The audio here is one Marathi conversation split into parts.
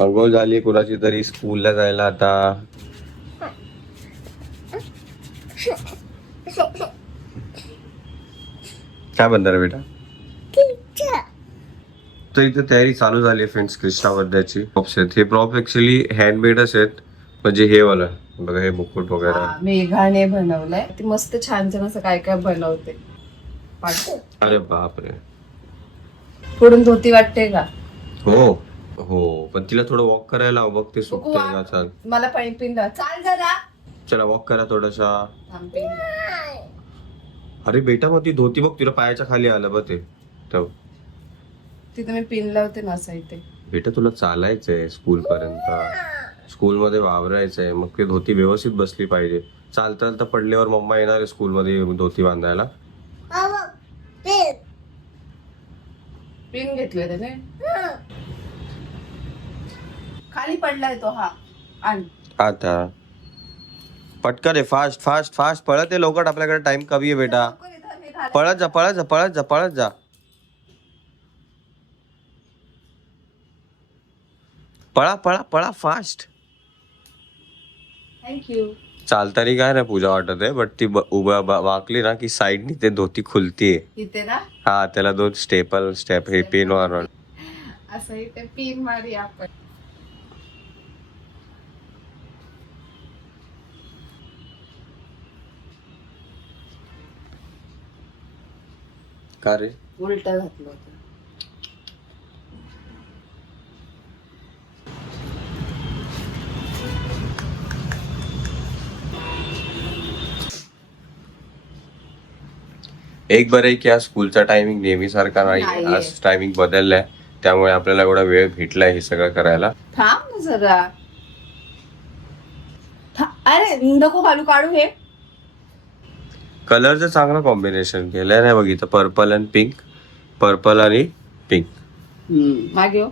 अंघोळ झाली कुणाची तरी स्कूलला जायला आता. काय बनणार बेटा? तर इथे तयारी चालू झाली आहे फ्रेंड्स कृष्णाबद्दलची प्रॉप्स आहेत. हे प्रॉप ऍक्च्युली हँडमेडच आहेत म्हणजे हे वाला बघा हे मुकुट वगैरे. मेघाने बनवलंय. ती मस्त छान छान असं काय काय बनवते. अरे बापरे. पुढून धोती वाटते का? हो. हो पण तिला थोडं वॉक करायला लाव बघ ते सुकते का चाल. मला पाणी पिन चाल जरा. चला वॉक करा थोडासा. थांब, पिन द्या. अरे बेटा मग ती धोती बघ तुला पायाच्या खाली आलं बघ ते. तर तिथे मी पिन लावते ना असं इथे. बेटा तुला चालायचंय स्कूल पर्यंत. स्कूल मध्ये वावरायचंय. मग ती धोती व्यवस्थित बसली पाहिजे. चालता चालता पडल्यावर मम्मा येणार आहे स्कूल मध्ये धोती बांधायला. पिन घेतले त्याने? खाली पडलाय तो हा. आण. आता. पटकन आहे फास्ट फास्ट फास्ट पळत आहे लवकर आपल्याकडे टाइम कमी आहे बेटा. लवकर हे. पळत जा पळत जा पळत जा पळत जा. पळा पळा पळा फास्ट थँक्यू चालताना काय नाही पूजा वाटत आहे बट ती ब- उभा बा- वाकली ना की साईडनी ते धोती खुलतीये. इथे ना? हा त्याला दोन स्टेपल स्टेप हे पेन मारून असं इथे पिन मारूया आपण. का रे? उलट घातलं होतं एक बरं आहे की आज स्कूलचा टायमिंग नेहमीसारखा नाही नाहीये. आज टायमिंग बदललाय. त्यामुळे आपल्याला एवढा वेळ भेटलाय हे सगळं करायला. थांब ना जरा. था- अरे नको घालू काढू हे. कलरचं चांगलं कॉम्बिनेशन केलंय. नाही बघ इथं पर्पल आणि पिंक पर्पल आणि पिंक मागे हो.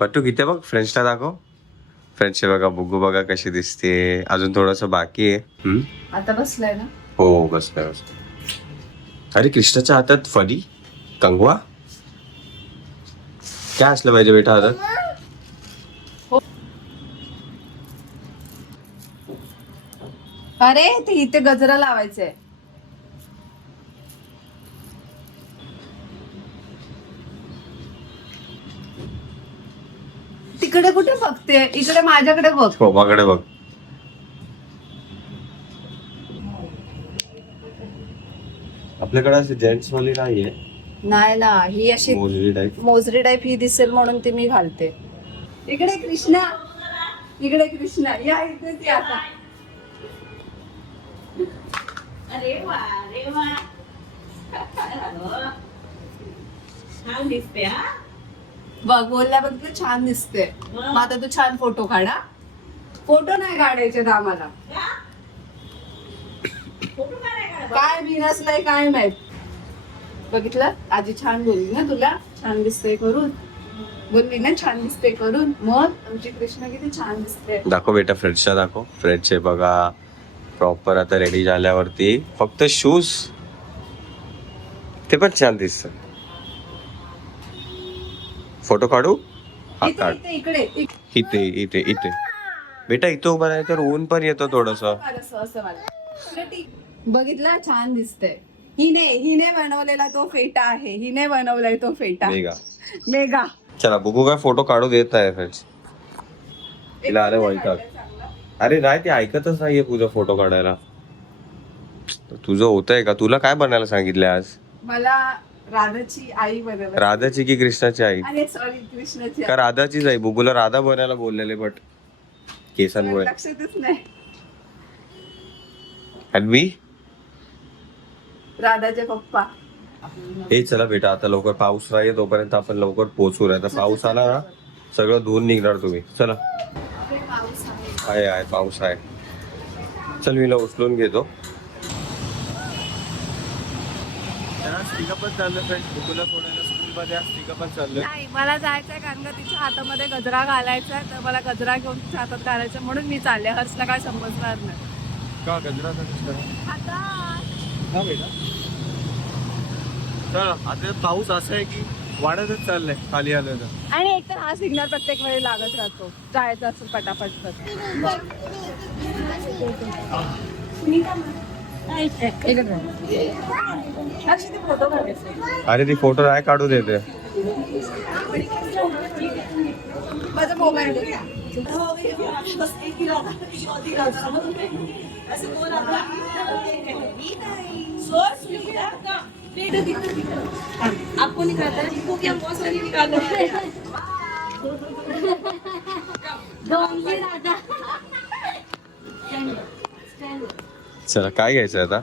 पट्टू किती बघ फ्रेंड्सला दाखव. फ्रेंड्सचे बघा बुगू बघा कशी दिसते अजून थोडस बाकी आहे. हम्म? आता बसलाय ना? हो बसलाय बसलाय. अरे कृष्णाच्या हातात फली कंगवा? काय असलं पाहिजे बेटा हातात? अरे ते इथे गजरा लावायचंय. तिकडे कुठे बघते? इकडे माझ्याकडे बघ. बाबाकडे बघ. आपल्याकडे असे जेंट्स वाली नाहीये. नाही ना ही अशी मोजरी टाईप मोजरी टाईप ही दिसेल म्हणून ती मी घालते. इकडे कृष्णा. इकडे कृष्णा. या इथे ती आता. अरे वा अरे वा छान दिसते हा बघ बोलल्या बघ तू छान दिसते मग आता तू छान फोटो काढा. फोटो नाही काढायचे आम्हाला. फोटो काढायला काय बिनसलंय काय माहीत बघितलं? आजी छान बोलली ना तुला. छान दिसतंय करून. बोलली ना छान दिसते करून. मग आमची कृष्ण किती छान दिसते दाखव बेटा फ्रेंड्सच्या दाखव. फ्रेंड्सचे बघा. प्रॉपर आता रेडी झाल्यावरती. फक्त शूज ते पण छान दिसत फोटो काढू? हा इथे काढ. इथे. इथे इथे बेटा इथं उभं नाही तर ऊन पण येतं थोडस. बघितलं छान दिसतंय. हिने हिने बनवलेला तो फेटा आहे. हिने बनवलाय तो फेटा. मेगा. मेगा. चला बघू काय फोटो काढू देत आहे फ्रेंड्स तिला आलं वैताग अरे नाही ते ऐकतच नाहीये तुझा फोटो काढायला. तुझं होतंय का? तुला काय बनायला सांगितलंय आज? मला राधाची आई बनवली. राधाची की कृष्णाची आई? अरे सॉरी कृष्णाची का राधाचीच आई? बुगूला राधा बनायला बोललेले बट केसांमुळे. लक्षातच नाही. आणि मी राधाचे पप्पा. हे चला बेटा आता लवकर पाऊस राहील तोपर्यंत आपण लवकर पोहोचू आता पाऊस आला ना सगळं धुवून निघणार तुम्ही. चला. आहे आहे पाऊस आहे. चल मी उचलून घेतो. नाही मला जायचंय कारण का तिच्या हातामध्ये गजरा घालायचा आहे, तर मला गजरा घेऊन तिच्या हातात घालायचं म्हणून मी चालले. हर्षला काय समजणार नाही. का गजरा आता चल आता पाऊस असा आहे की वाढतच चाललंय खाली आलं तर. आणि एक तर हा सिग्नल प्रत्येक वेळी लागत राहतो. जायचं असेल पटापट तर. अरे ती फोटो नाही काढू देते माझा मोबाईल आपको निकालता है जिसको कि हम बहुत सारी निकाल। रहे हैं चला काय घ्यायचं आता?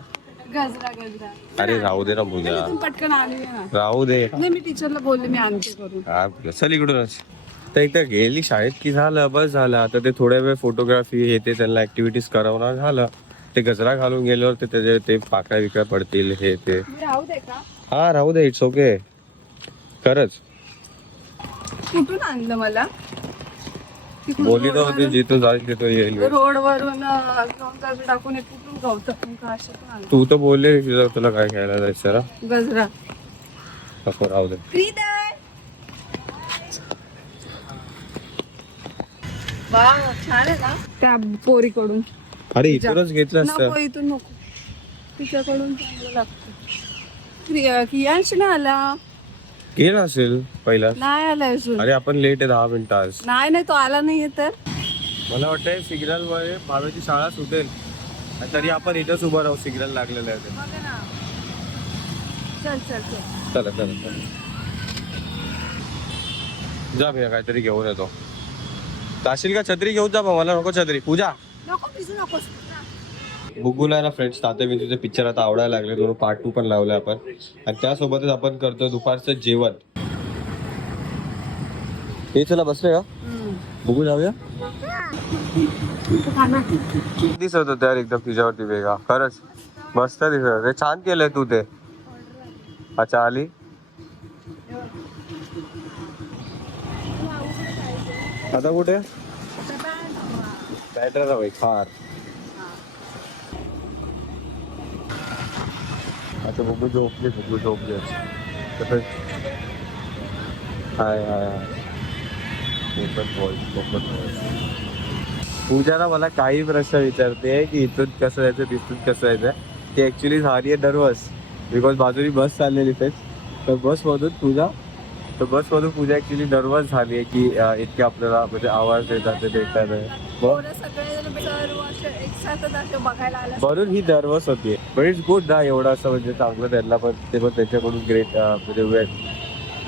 गजरा गजरा. अरे राहू दे ना पूजा इथून पटकन आली ना. राहू दे. नाही मी टीचरला बोलले मी आणते करून. चल इकडूनच तर एकदा गेली शाळेत की झालं? बस झालं. आता ते थोड्या वेळ फोटोग्राफी हे ते त्यांना ऍक्टिव्हिटीज करवणार झालं. ते गजरा घालून गेल्यावर ते त्याचे ते पाकळ्या विकळ्या पडतील हे ते. राहू दे का? हा राहू दे इट्स ओके खरंच. कुठून आणलं मला? तिकडून बोली तर रोडवरून- होती जिथून जाईल तिथं येईल. रोडवरून अं, घेऊन कर्ज टाकून हे कुठून गवतं? का असं पण आणलं. तू तर बोलले तुला तुला काय घ्यायला जायचं जरा. गजरा. नको राहू दे! वा छान आहे ना? त्या पोरीकडून. अरे इथूनच घेतलं नको असतं इथून नको. तिच्याकडून चांगलं लागतं. क्रिया- कियांश नाही आला. गेला असेल पहिला. नाही आला अजून. अरे आपण लेट आहे दहा मिनिटं आज. नाही नाही तो आला नाहीये तर. मला वाटतंय सिग्नल वर भावेची शाळा सुटेल. आणि तरी आपण इथंच उभं राहू सिग्नल लागलेलं आहे. ते. बघा ना. चल चल चल. चला चला चला. जा भैया काहीतरी घेऊन येतो. जाशील का छत्री घेऊन? जा मला नको छत्री. पूजा. नको भिजू नकोस. गुगुल ना फ्रेंड्स ताते बिंदूचे पिक्चर आता आवडायला लागले. दोन पार्ट टू पण लावले आपण. आणि त्यासोबतच आपण करतो दुपारचं जेवण. हे चला बसले का? बघू जाऊया. दिसत होत यार एकदम तुझ्यावरती वेगळा खरंच. मस्त दिसत होतं. छान केलंय तू ते. अच्छा आली. आता कुठे? बॅटर हवंय फार आता बघू झोपले बघू झोपले कसं हाय हाय हाय पोपट voice, पोपट voice. पूजाला मला काही प्रश्न विचारते की इथून कसं जायचं तिथून कसं जायचं ते ऍक्च्युली झाली आहे नर्वस बिकॉज बाजूनी बस चाललेली तेच तर बसमधून पूजा तर बसमधून पूजा ऍक्च्युली नर्वस झाली आहे की इतके आपल्याला म्हणजे आवाज देतात ते आले. म्हणून ही नर्वस होती बट इट्स गुड ना एवढं असं म्हणजे चांगलं त्यांना पण ते पण त्यांच्याकडून ग्रेट म्हणजे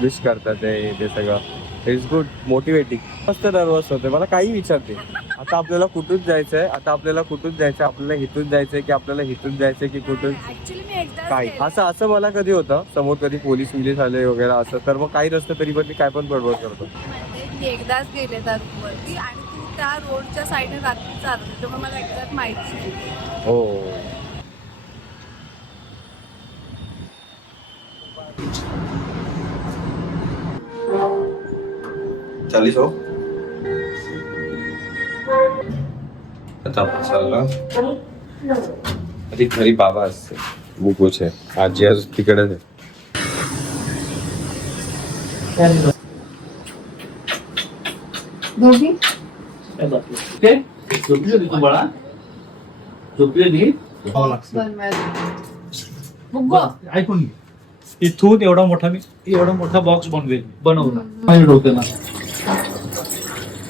विश करतात ते सगळं. इट्स गुड मोटिवेटिंग मस्त नर्वस होते मला काही विचारते. आता आपल्याला कुठून जायचंय? आता आपल्याला कुठून जायचं आपल्याला इथून जायचंय की आपल्याला इथून जायचंय की कुठून? ऍक्च्युली मी एकदा काही असं असं मला कधी होतं? समोर कधी पोलीस विलीस आले वगैरे असं तर मग काही नसतं तरी पण मी काय पण बडबड करतो. मी एकदाच गेले त्या वरती आणि तू त्या रोडच्या साईडने रात्री चालत मला एक्झॅक्ट माहिती नाही हो. चालीस हो. चालला. आधी घरी बाबा असते. बुकूच आहे आजी आज तिकडेच आहे दोघी ते झोपली तू बाळा? झोपली ऐकून इथून एवढा मोठा मी एवढा मोठा बॉक्स बनवेल बनवला माझ्या डोक्याला. हं?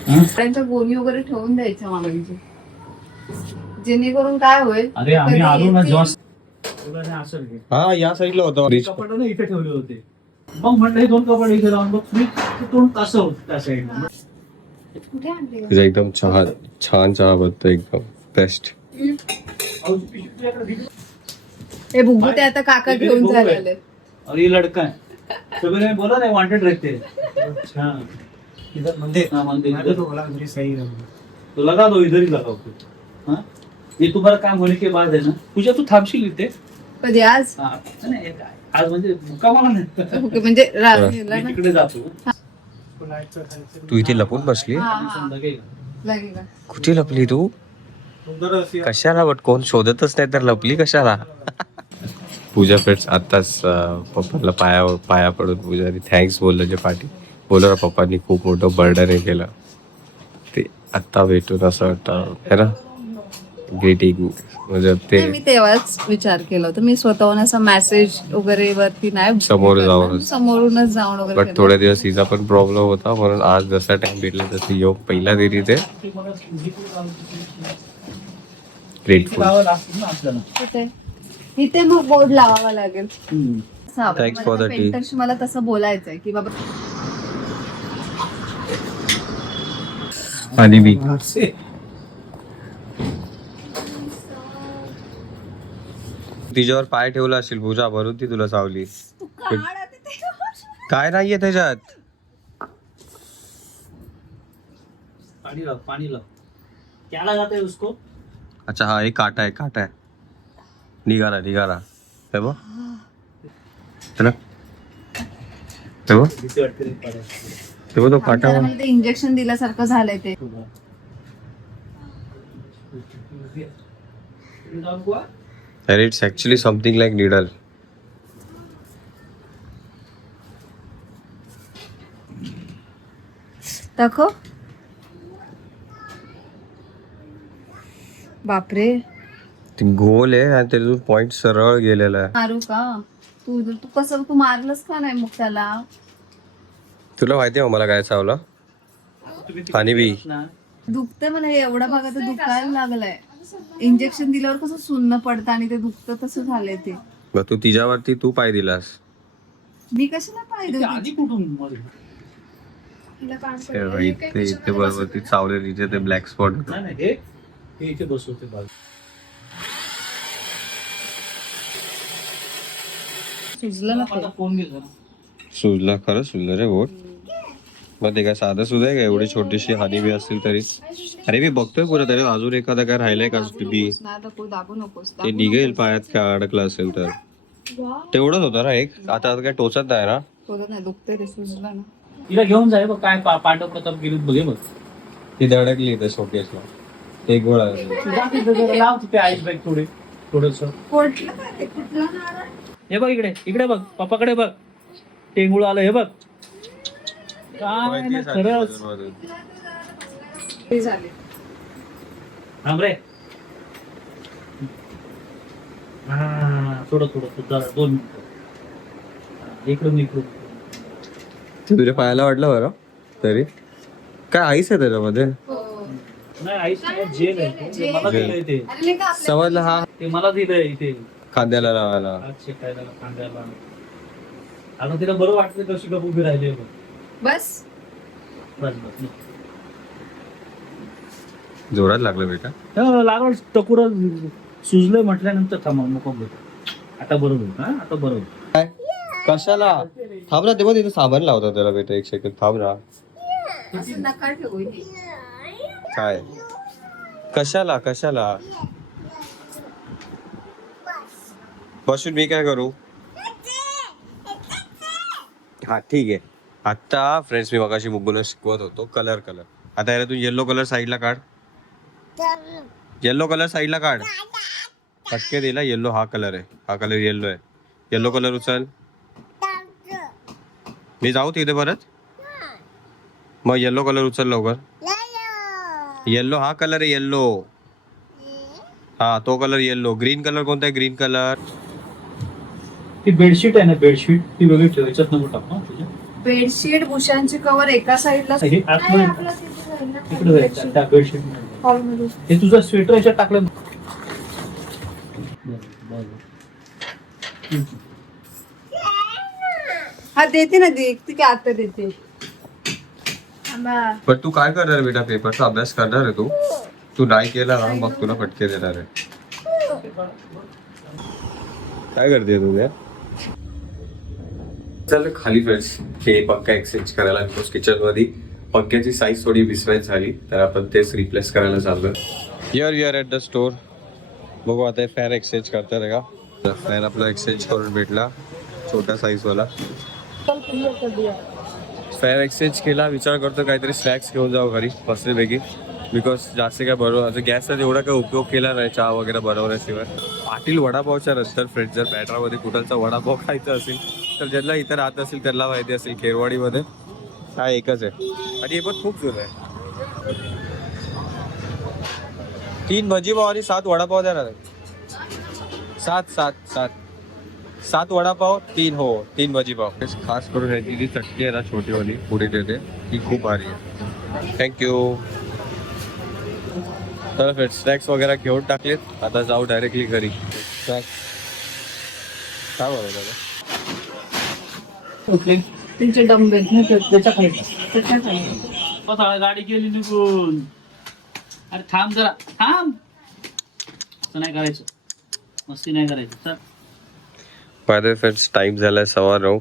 त्यांच्या गोणी वगैरे ठेवून द्यायच्या मला. जेणेकरून काय होईल अरे आम्ही आलो ना? जेव्हा तुला नाही हा या साईडला होता कपाट ना इथे ठेवले होते. मग म्हटलं हे दोन कपाट इथे लावून बघ फ्रीज तोंड असं होत त्या साईडला? कुठे आणले तिचा एकदम छान छान चहा बनतो एकदम बेस्ट हे बुग्गू ते आता काका ते घेऊन आहे. और ये लड़का है ने बोला ना वांटेड रहते. हैं अच्छा. इधर मंदिर। हाँ मंदिर मैं तो बोला सही है। तो लगा दो इधर ही लगाओ फिर। हाँ? ये तुम्हारा काम होने के बाद है ना? पूजा तू थांबशील इथे कधी आज हा. नाही, आज म्हणजे मुक्कामाला नाही म्हणजे मी ना? तिकडे जातो तू इथे लपून बसली हा, हा. संध्याकाळी. लागेल का? कुठे लपली तू? कशाला बट कोण शोधतच नाही तर लपली कशाला? पूजा फ्रेंड्स आत्ताच अं, पप्पाला पाया पाया पडून पूजाने थँक्स बोललं जे पाठी बोललं ना पप्पांनी खूप मोठं बर्डन हे केलं ते आत्ता भेटून असं वाटतं है ना ग्रीटिंग म्हणजे ते मी तेव्हाच विचार केला होता मी स्वतःहून असा मेसेज वगैरे वरती नाही समोर करणार. जाऊन. समोरूनच जाऊन वगैरे बट केलं. थोड्या दिवस हिचा पण प्रॉब्लेम होता म्हणून आज जसा टाइम भेटला तसं योग पहिला दिली ते ग्रेटफुल कुठे? इथे मग बोर्ड लावावा लागेल. Thanks for मला the tea. मला तसं बोलायचंय की बाबा मी असे. तिच्यावर पाय ठेवला असेल पूजा भरून ती तुला सावली. काय नाहीये त्याच्यात? पाणी लाव पाणी लाव. क्या लगाते है उसको. अच्छा हा एक काटा आहे काटा आहे. निघाला निघाला. हे बघ. चला. हे बघ. तो काटा जरा मला ते इंजेक्शन दिल्यासारखं झालंय ते. अरे it's actually something like needle दाखव. बापरे. ती गोल आहे आणि त्याच्यातून पॉइंट सरळ गेलेला आहे. मारू का? तू तू कसं तू मारलंस का नाही मग त्याला? तुला माहिती आहे मला काय चावलं? आणि बी. ना. दुखतंय मला हे एवढ्या भागात दुखायला लागलंय. इंजेक्शन दिल्यावर कसं सुन्न पडतं आणि ते दुखतं तसं झालंय ते. मग तू तिच्यावरती तू पाय दिलास. मी कशाला ते पाहिजे आधी कुठून मग? हे बघ, इथे इथे बरोबर ती चावलेली इथे ते ब्लॅक स्पॉट नाही नाही हे हे इथे बसवते बाजू. सुजलं ना फोन घे जरा सुजला खरं सुजलं रे बोट. मग ते काय साधं सुद्धा आहे का? एवढी छोटीशी हानी बी असतील तरी. अरे मी बघतोय पुढे तरी. अजून एखादा काय राहिलंय का बी? दाबू नकोस. ते निघेल पायात काय अडकलं असेल तर. तेवढंच होतं ना एक? आता आता काय टोचत नाही ना? शोधत नाही दुखतंय ते सुजलं ना. तिला घेऊन जाय बघ काय पा- पांडव प्रताप गिरीत बघे बघ. ती धडकली इथे शोकेसला एक गोळा जरा लाव तिथे आईस बॅग थोडे थोडस. कुठलं काय ते? कुठलं नारळ? हे बघ इकडे इकडे बघ पप्पाकडे बघ. टेंगुळ आलं हे बघ. काय ना खरंच. थांब रे. हा थोडं थोडं थोडं जरा दोन मिनिटं. इकडून इकडून. ते तुझ्या पायाला वाटलं बरं तरी. काय आईस आहे त्याच्यामध्ये? नाही आईस नाही, जेल आहे ते. मला. दिलंय ते. समजलं हा. ते मला दिलंय इथे. खांद्याला लावायला. आज शेकायला खांद्याला. आता तिला बरं वाटतं कशी गप उभी राहिली बघ बस बस. बस जोरात लागलं बेटा हो, लागलं. टकुर सुजलंय म्हटल्यानंतर थांबा नको बोल. आता बरोबर हा आता बरोबर काय? कशाला? थांब ना तेव्हा तिथे साबण लावता त्याला बेटा एक सेकंड थांब ना. असं नका ठेवू हे. काय? कशाला कशाला? बसून मी काय करू? हा ठीक आहे. आता फ्रेंड्स मी मगाशी मुगुला शिकवत होतो कलर कलर आता याला तू येल्लो कलर साईडला काढ. येल्लो कलर साईडला काढ. फटके दिला येल्लो हा कलर आहे. हा कलर येल्लो आहे. येल्लो कलर उचल. मी जाऊ तिथे परत? मग येल्लो कलर उचल लवकर. येल्लो हा कलर आहे येल्लो हा तो कलर येल्लो ग्रीन कलर कोणता आहे? ग्रीन कलर ती बेडशीट आहे ना बेडशीट ती वेगळी ठेव याच्यात नको टाक हा तुझ्या. बेडशीट बुशांचे कवर एका साईडला हे आतमध्ये इकडे जाईल, त्या- त्या बेडशीट हॉलमध्ये हे तुझं स्वेटर याच्यात टाकलं बरं, बरं. हा देते ना दे ती काय आता देते. पण तू काय करणार बेटा? पेपरचा अभ्यास करणार आहे तू. तू नाही केला ना मग तुला फटके देणार आहे. काय करते तू या चल खाली फ्रेंड्स. हे पंखा एक्सचेंज करायला किचनमध्ये पंख्याची साईज थोडी मिसमॅच झाली तर आपण तेच रिप्लेस करायला चाललोय. Your your at the store बघू आता फॅन एक्सचेंज करतात का? फॅन आपला एक्सचेंज करून भेटला. छोटा साईज वाला. फॅन एक्सचेंज केला. विचार करतो काहीतरी स्नॅक्स घेऊन जाऊ घरी. मस्तपैकी बिकॉज जास्त काय बनव गॅसचा एवढा काही उपयोग केला नाही चहा वगैरे बनवण्याशिवाय पाटील वडापावच्या नंतर फ्रेंड जर बॅटरामध्ये कुठलचा वडापाव खायचा असेल तर ज्यांना इथं राहत असेल त्यांना माहिती असेल खेरवाडीमध्ये. हा एकच आहे. आणि हे पण खूप जुनं आहे. तीन भजी पाव आणि सात वडापाव देणार आहे. सात सात सात. सात वडापाव तीन हो तीन भजी पाव खास करून ह्याची जी चटणी आहे ना छोटीवाली पुढे देते. ती खूप भारी आहे. थँक्यू तर फ्रेंड स्नॅक्स वगैरे घेऊन टाकलेत. आता जाऊ डायरेक्टली घरी. काय बनवलं त्यांचे डंबेल ना ते- त्याच्याखाली. त्याच्याखाली. पसाळा गाडी गेली निघून. अरे थांब जरा. थांब. असं नाही करायचं. मस्ती नाही करायची. चल. माझे फ्रेंड्स टाइम झालाय सव्वा नऊ.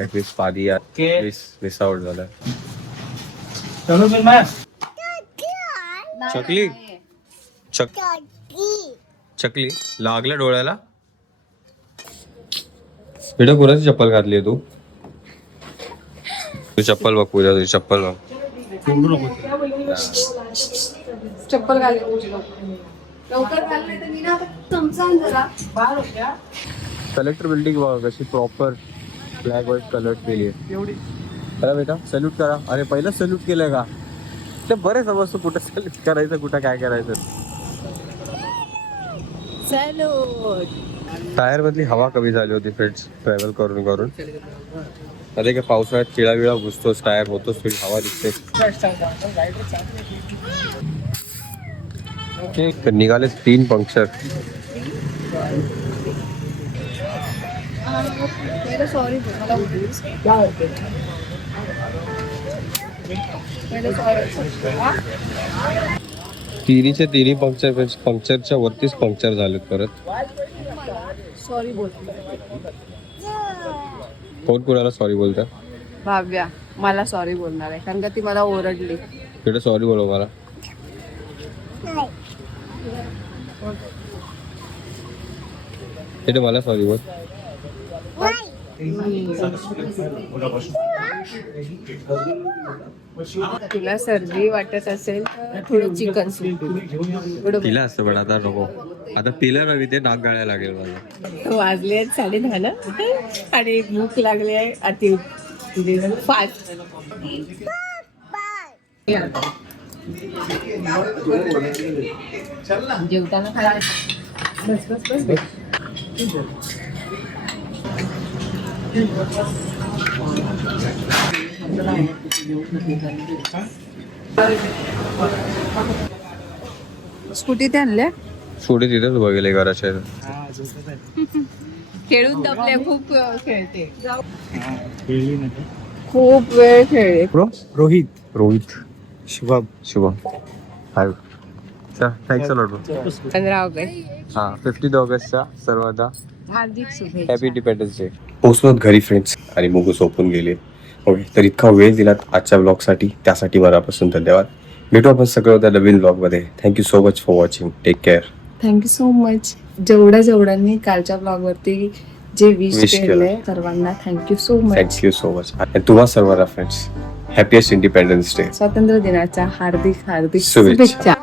ऍटलीस्ट पाणी ओके. मिस मिस आउट झालाय चलो मैं चकली? चक चकली. लागलं डोळ्याला? बेटा कोणाची चप्पल घातली तू? तू चप्पल बघ पूजा तुझी चप्पल बघ. चप्पल कलेक्टर बिल्डिंग बघा कशी प्रॉपर ब्लॅक व्हाईट कलर केली आहे. बेटा सल्यूट करा. अरे पहिलं सल्यूट केलंय का? ते बरे समजतो कुठं सल्यूट करायचं कुठं काय करायचं. टायर मधली हवा कमी झाली होती फ्रेंड्स ट्रॅव्हल करून करून. अरे काय पावसाळ्यात किळा विळा घुसतोच टायर होतोच थोडी हवा दिसते. निघाले तीन पंक्चर सॉरी तिन्हीचे तिन्ही पंक्चर पंक्चरच्या वरतीच पंक्चर झालेत परत. सॉरी बोलतो कोण कोणाला सॉरी बोलतात भाव्या मला सॉरी बोलणार आहे कारण का ती मला ओरडली. बेटा सॉरी बोलव मला. बेटा मला सॉरी बोल. तुला सर्दी वाटत असेल तर थोडं चिकन सूप पिला असतं पण आता नको. आता पिलं रवी ते नाक गाळ्या लागेल मला. वाजले आहेत साडे दहा ना आणि भूक लागली आहे. अति फास्ट जेवताना खा बस बस बस बस. स्कूटी ते आणल्या? सोडी तिथेच बघेल घराच्या. हा खेळून दपले खूप वेळ खेळते. खूप वेळ खेळले. Rohit. Rohit. Shubham. Shubham. Hi thanks a lot पंधरा ऑगस्ट. हा फिफ्टीन हार्दिक शुभेच्छा. हॅपी इंडिपेंडन्स डे पोहोचलोत घरी फ्रेंड्स आणि मुगू झोपून गेले ओके तर इतका वेळ दिलात आजच्या ब्लॉगसाठी त्यासाठी मनापासून धन्यवाद. भेटू आपण सगळं त्या नवीन ब्लॉगमध्ये thank you so much for watching take care thank you so much जेवढ्या जेवढ्यांनी कालच्या ब्लॉग वरती जे विश केलं. सर्वांना thank you so much thank you so much आणि तुम्हा सर्वांना फ्रेंड्स हॅपीएस्ट इंडिपेंडन्स डे स्वातंत्र्य दिनाच्या हार्दिक हार्दिक. शुभेच्छा.